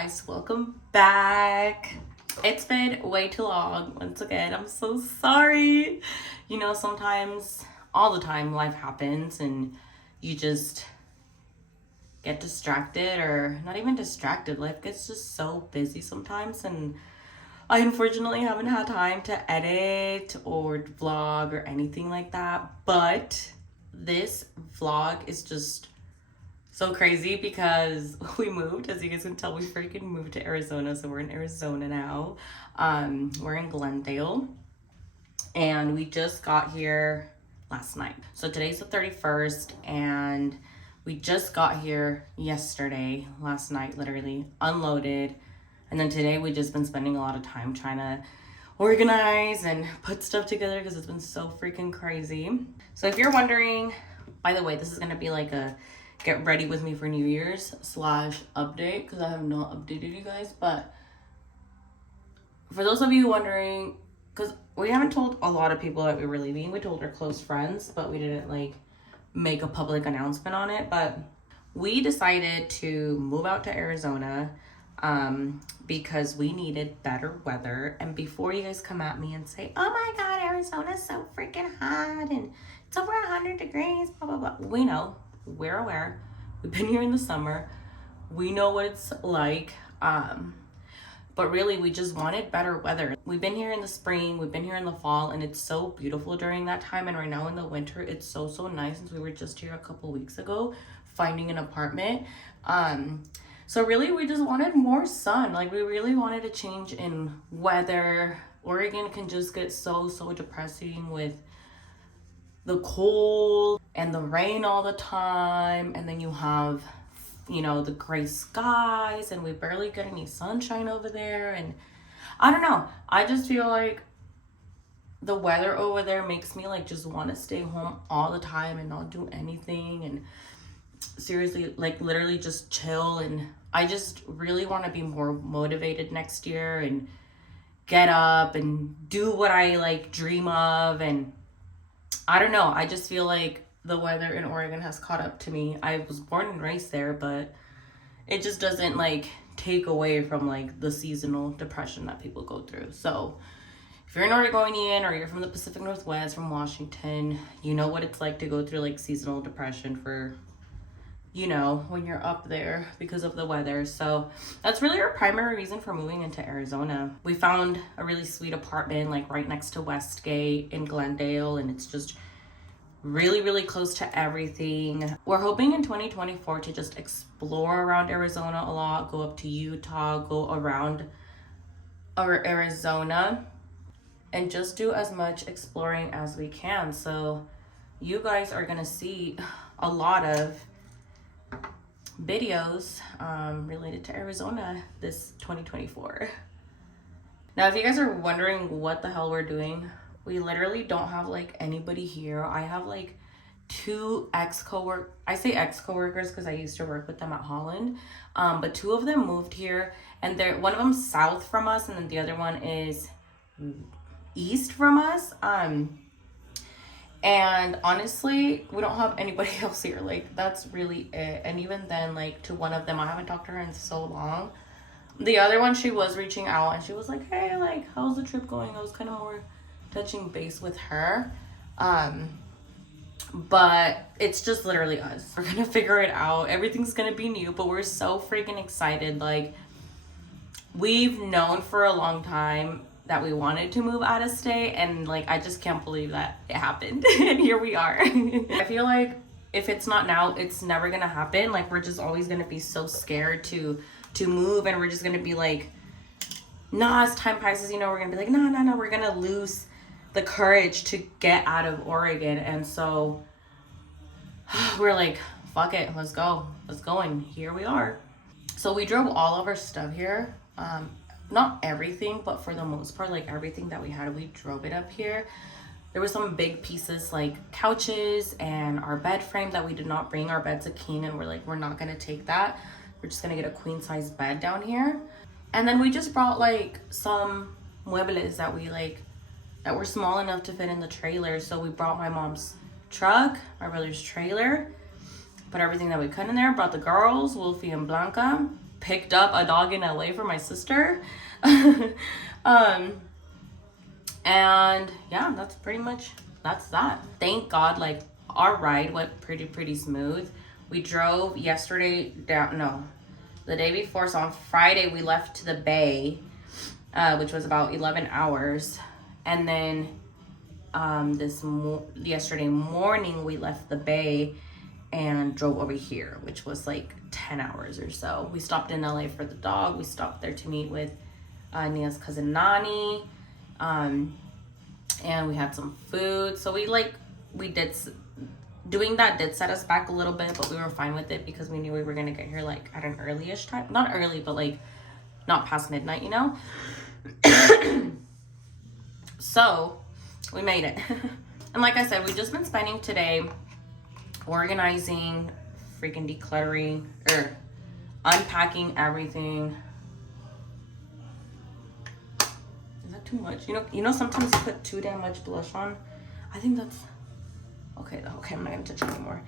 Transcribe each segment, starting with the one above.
guys, welcome back. It's been way too long. Once again, I'm so sorry. You know, sometimes, all the time, life happens and you just get distracted, or not even distracted. Life gets just so busy sometimes, and I unfortunately haven't had time to edit or vlog or anything like that. But this vlog is just so crazy because we moved. As you guys can tell, we freaking moved to Arizona. So we're in Arizona now. We're in Glendale, and we just got here last night. So today's the 31st, and we just got here yesterday, last night, literally unloaded. And then today we just been spending a lot of time trying to organize and put stuff together because it's been so freaking crazy. So if you're wondering, by the way, this is gonna be like a get ready with me for New Year's / update, because I have not updated you guys. But for those of you wondering, because we haven't told a lot of people that we were leaving. We told our close friends, but we didn't like make a public announcement on it. But we decided to move out to Arizona because we needed better weather. And before you guys come at me and say, oh my god, Arizona's so freaking hot and it's over 100 degrees, blah blah blah, we know, we're aware, we've been here in the summer, we know what it's like. But really, we just wanted better weather. We've been here in the spring, we've been here in the fall, and it's so beautiful during that time. And right now in the winter, it's so nice, since we were just here a couple weeks ago finding an apartment. So really, we just wanted more sun. Like, we really wanted a change in weather. Oregon can just get so depressing with the cold and the rain all the time, and then you have, you know, the gray skies, and we barely get any sunshine over there. And I don't know, I just feel like the weather over there makes me like just want to stay home all the time and not do anything, and seriously, like literally just chill. And I just really want to be more motivated next year and get up and do what I like dream of. And I don't know, I just feel like the weather in Oregon has caught up to me. I was born and raised there, but it just doesn't like take away from like the seasonal depression that people go through. So if you're an Oregonian or you're from the Pacific Northwest, from Washington, you know what it's like to go through like seasonal depression for, you know, when you're up there because of the weather. So that's really our primary reason for moving into Arizona. We found a really sweet apartment like right next to Westgate in Glendale, and it's just really close to everything. We're hoping in 2024 to just explore around Arizona a lot, go up to Utah, go around our Arizona, and just do as much exploring as we can. So you guys are gonna see a lot of videos related to Arizona this 2024. Now, if you guys are wondering what the hell we're doing, we literally don't have like anybody here. I have like two I say ex-coworkers because I used to work with them at Holland, but two of them moved here, and one of them south from us, and then the other one is east from us. And honestly, we don't have anybody else here. Like, that's really it. And even then, like, to one of them, I haven't talked to her in so long. The other one, she was reaching out, and she was like, hey, like, how's the trip going? I was kind of more touching base with her. But it's just literally us. We're gonna figure it out. Everything's gonna be new, but we're so freaking excited. Like, we've known for a long time that we wanted to move out of state, and like I just can't believe that it happened. And here we are. I feel like if it's not now, it's never gonna happen. Like, we're just always gonna be so scared to move, and we're just gonna be like, nah, as time passes, you know, we're gonna be like, no, we're gonna lose the courage to get out of Oregon. And so we're like, fuck it, let's go, and here we are. So we drove all of our stuff here, not everything, but for the most part, like everything that we had, we drove it up here. There were some big pieces like couches and our bed frame that we did not bring. Our bed's a king, and we're like, we're not gonna take that. We're just gonna get a queen size bed down here. And then we just brought like some muebles that we like, that were small enough to fit in the trailer. So we brought my mom's truck, my brother's trailer, put everything that we could in there, brought the girls, Wolfie and Blanca, picked up a dog in LA for my sister. And yeah, that's that. Thank God, like, our ride went pretty smooth. We drove yesterday the day before. So on Friday we left to the bay, which was about 11 hours. And then yesterday morning we left the bay and drove over here, which was like 10 hours or so. We stopped in LA for the dog. We stopped there to meet with Nia's cousin Nani. And we had some food. So doing that did set us back a little bit, but we were fine with it because we knew we were gonna get here like at an early-ish time. Not early, but like not past midnight, you know? So we made it. And like I said, we've just been spending today organizing, freaking decluttering, unpacking everything. Is that too much? You know sometimes you put too damn much blush on. I think that's okay, I'm not gonna touch it anymore.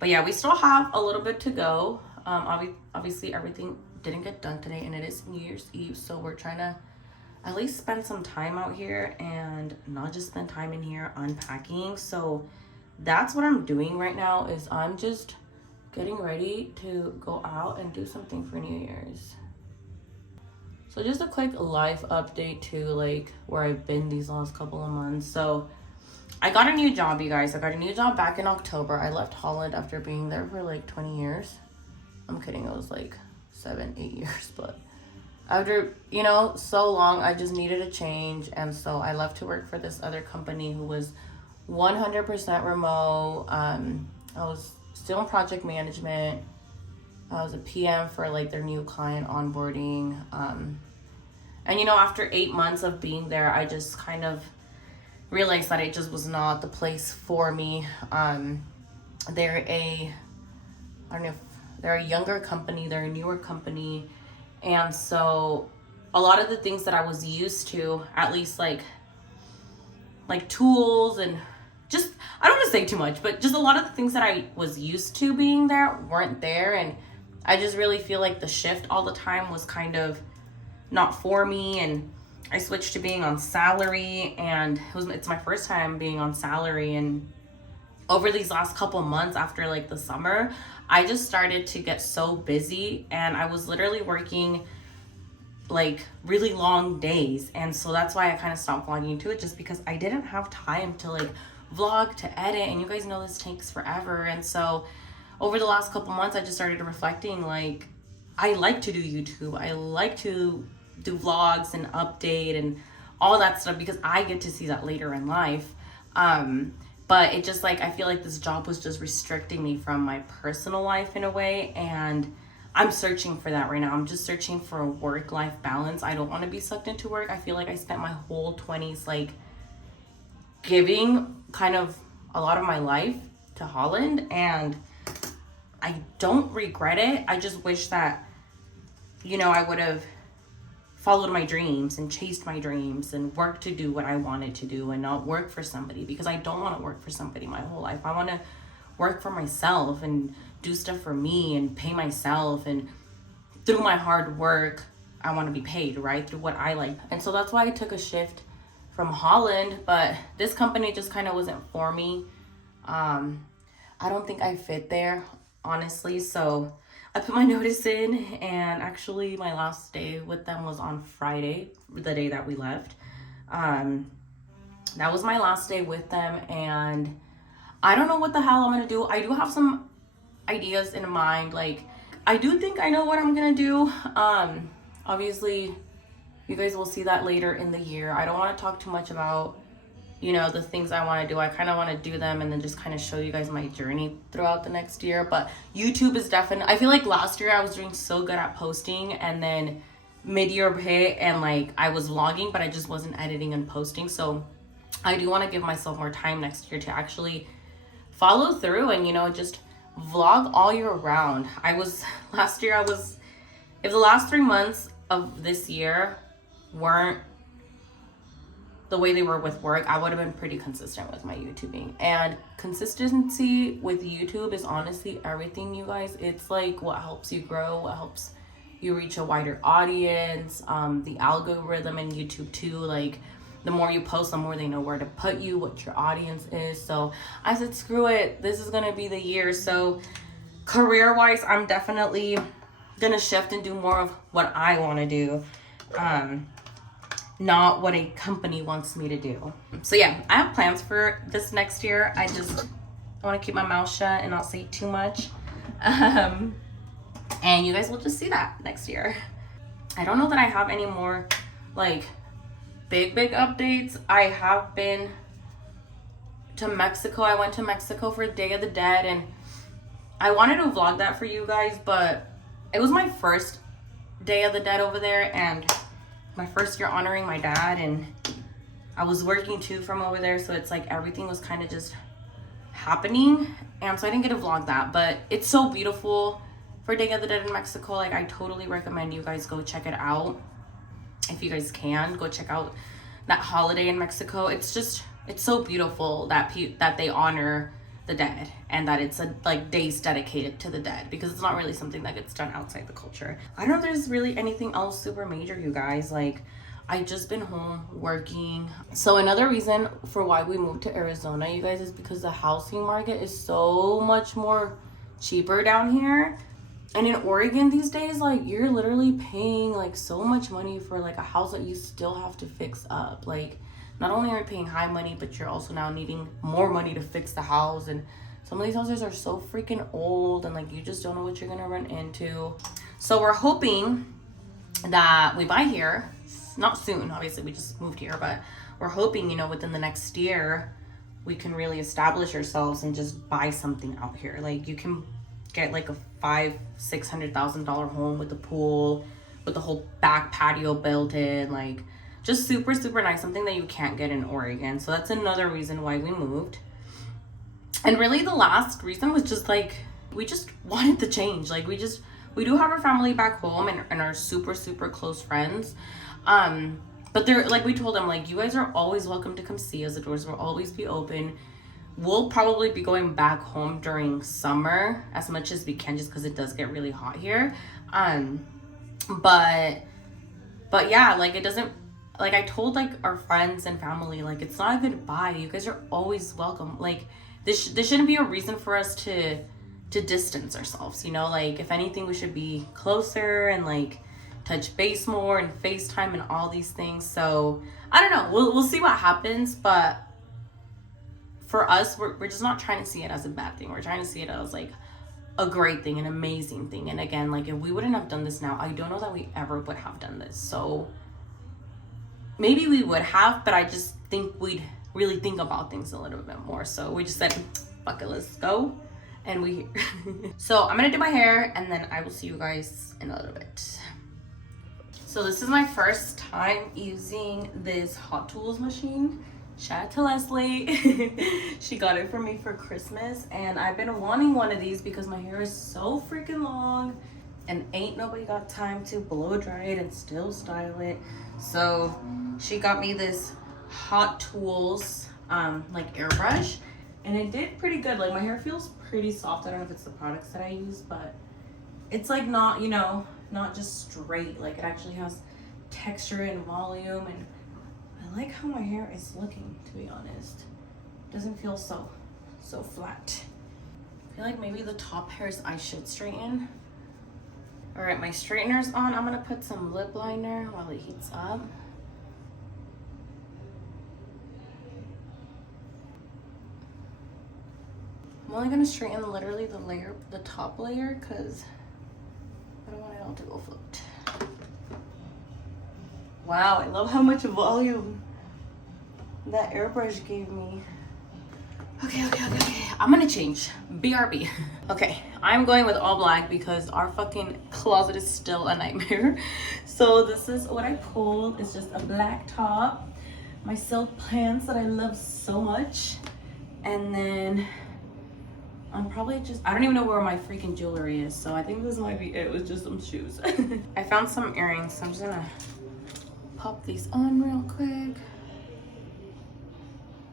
But yeah, we still have a little bit to go. Obviously everything didn't get done today, and it is New Year's Eve, so we're trying to at least spend some time out here and not just spend time in here unpacking. So that's what I'm doing right now, is I'm just getting ready to go out and do something for New Year's. So just a quick life update to like where I've been these last couple of months. So I got a new job, you guys. I got a new job back in October. I left Holland after being there for like 20 years. I'm kidding, it was like 7-8 years, but after, so long, I just needed a change. And so I left to work for this other company who was 100% remote. I was still in project management. I was a PM for like their new client onboarding. And after 8 months of being there, I just kind of realized that it just was not the place for me. They're a younger company, they're a newer company. And so a lot of the things that I was used to, at least like tools and just, I don't want to say too much, but just a lot of the things that I was used to being there weren't there. And I just really feel like the shift all the time was kind of not for me. And I switched to being on salary, and it's my first time being on salary. And over these last couple months after like the summer, I just started to get so busy, and I was literally working like really long days. And so that's why I kind of stopped vlogging to it, just because I didn't have time to like vlog, to edit, and you guys know this takes forever. And so over the last couple months, I just started reflecting, like, I like to do YouTube. I like to do vlogs and update and all that stuff because I get to see that later in life. But it just like, I feel like this job was just restricting me from my personal life in a way. And I'm searching for that right now. I'm just searching for a work-life balance. I don't want to be sucked into work. I feel like I spent my whole 20s like giving kind of a lot of my life to Holland, and I don't regret it. I just wish that, I would have followed my dreams and chased my dreams and worked to do what I wanted to do and not work for somebody, because I don't want to work for somebody my whole life. I want to work for myself and do stuff for me and pay myself, and through my hard work, I want to be paid, right? Through what I like. And so that's why I took a shift from Holland, but this company just kind of wasn't for me. I don't think I fit there, honestly. So I put my notice in, and actually my last day with them was on Friday, the day that we left. That was my last day with them, and I don't know what the hell I'm gonna do. I do have some ideas in mind. Like, I do think I know what I'm gonna do. Obviously, you guys will see that later in the year. I don't want to talk too much about, the things I want to do. I kind of want to do them and then just kind of show you guys my journey throughout the next year. But YouTube is definitely, I feel like last year I was doing so good at posting, and then mid-year hit and like I was vlogging, but I just wasn't editing and posting. So I do want to give myself more time next year to actually follow through and, just vlog all year round. If the last 3 months of this year weren't the way they were with work, I would have been pretty consistent with my YouTubing. And consistency with YouTube is honestly everything, you guys. It's like what helps you grow, what helps you reach a wider audience. The algorithm in YouTube too, like the more you post, the more they know where to put you, what your audience is. So I said, screw it, this is gonna be the year. So career-wise, I'm definitely gonna shift and do more of what I want to do, not what a company wants me to do. So yeah, I have plans for this next year. I want to keep my mouth shut and not say too much, and you guys will just see that next year. I don't know that I have any more like big updates. I have been to Mexico. I went to Mexico for Day of the Dead, and I wanted to vlog that for you guys, but it was my first Day of the Dead over there and my first year honoring my dad, and I was working too from over there, so it's like everything was kind of just happening, and so I didn't get to vlog that. But it's so beautiful for Day of the Dead in Mexico. Like, I totally recommend you guys go check it out. If you guys can, go check out that holiday in Mexico. It's so beautiful that they honor the dead, and that it's a like days dedicated to the dead, because it's not really something that gets done outside the culture. I don't know if there's really anything else super major, you guys. Like, I just been home working. So another reason for why we moved to Arizona, you guys, is because the housing market is so much more cheaper down here. And in Oregon these days, like, you're literally paying like so much money for like a house that you still have to fix up. Like, not only are you paying high money, but you're also now needing more money to fix the house. And some of these houses are so freaking old, and like, you just don't know what you're gonna run into. So we're hoping that we buy here, not soon, obviously we just moved here, but we're hoping, you know, within the next year we can really establish ourselves and just buy something out here. Like, you can get like a $500,000-$600,000 home with a pool, with the whole back patio built in, like, just super nice, something that you can't get in Oregon. So that's another reason why we moved. And really the last reason was just like, we just wanted the change. Like, we do have our family back home and our super close friends. But they're like, we told them, like, you guys are always welcome to come see us. The doors will always be open. We'll probably be going back home during summer as much as we can, just because it does get really hot here. But yeah, like, it doesn't, like, I told like our friends and family, like, it's not a goodbye. You guys are always welcome. Like, this shouldn't be a reason for us to distance ourselves, you know? Like, if anything, we should be closer and like touch base more and FaceTime and all these things. So I don't know, we'll see what happens. But for us, we're just not trying to see it as a bad thing. We're trying to see it as like a great thing, an amazing thing. And again, like, if we wouldn't have done this now, I don't know that we ever would have done this. So maybe we would have, but I just think we'd really think about things a little bit more. So we just said, fuck it, let's go. And we here. So I'm gonna do my hair, and then I will see you guys in a little bit. So this is my first time using this Hot Tools machine. Shout out to Leslie. She got it for me for Christmas, and I've been wanting one of these because my hair is so freaking long and ain't nobody got time to blow dry it and still style it. So she got me this Hot Tools like airbrush, and it did pretty good. Like, my hair feels pretty soft. I don't know if it's the products that I use, but it's like not, you know, not just straight. Like, it actually has texture and volume, and I like how my hair is looking, to be honest. It doesn't feel so flat. I feel like maybe the top hairs I should straighten. All right, my straightener's on. I'm gonna put some lip liner while it heats up. I'm only gonna straighten literally the top layer, because I don't want it all to go flipped. Wow, I love how much volume that airbrush gave me. Okay. I'm gonna change. BRB. Okay, I'm going with all black because our fucking closet is still a nightmare. So this is what I pulled. It's just a black top, my silk pants that I love so much, and then I'm probably just, I don't even know where my freaking jewelry is, so I think this might be it with just some shoes. I found some earrings, so I'm just gonna pop these on real quick.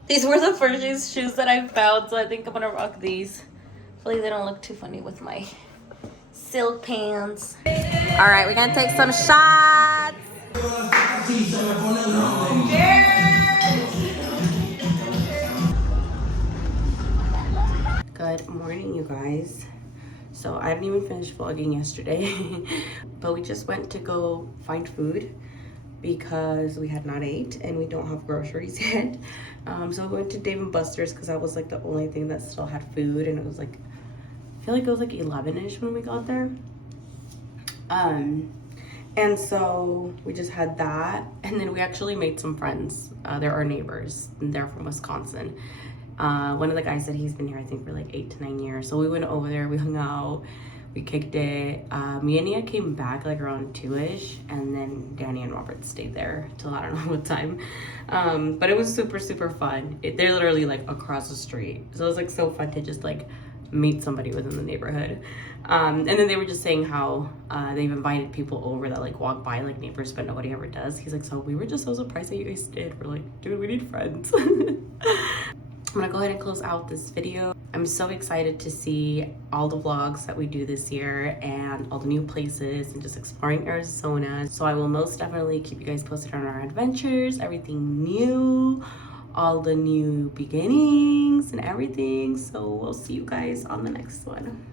These were the first shoes that I found, so I think I'm gonna rock these. Hopefully they don't look too funny with my silk pants. All right, we're gonna take some shots. Good morning, you guys. So I didn't even finish vlogging yesterday, but we just went to go find food because we had not ate and we don't have groceries yet. So we went to Dave & Buster's because that was like the only thing that still had food, and it was like, I feel like it was like 11ish when we got there. And so we just had that, and then we actually made some friends. They're our neighbors, and they're from Wisconsin. One of the guys said he's been here, I think, for like 8 to 9 years. So we went over there, we hung out, we kicked it. Me and Nia came back like around 2ish, and then Danny and Robert stayed there till I don't know what time. But it was super, super fun. They're literally like across the street. So it was like so fun to just like meet somebody within the neighborhood. And then they were just saying how they've invited people over that like walk by like neighbors, but nobody ever does. He's like, so we were just so surprised that you guys did. We're like, dude, we need friends. I'm gonna go ahead and close out this video. I'm so excited to see all the vlogs that we do this year and all the new places and just exploring Arizona. So I will most definitely keep you guys posted on our adventures, everything new, all the new beginnings and everything. So we'll see you guys on the next one.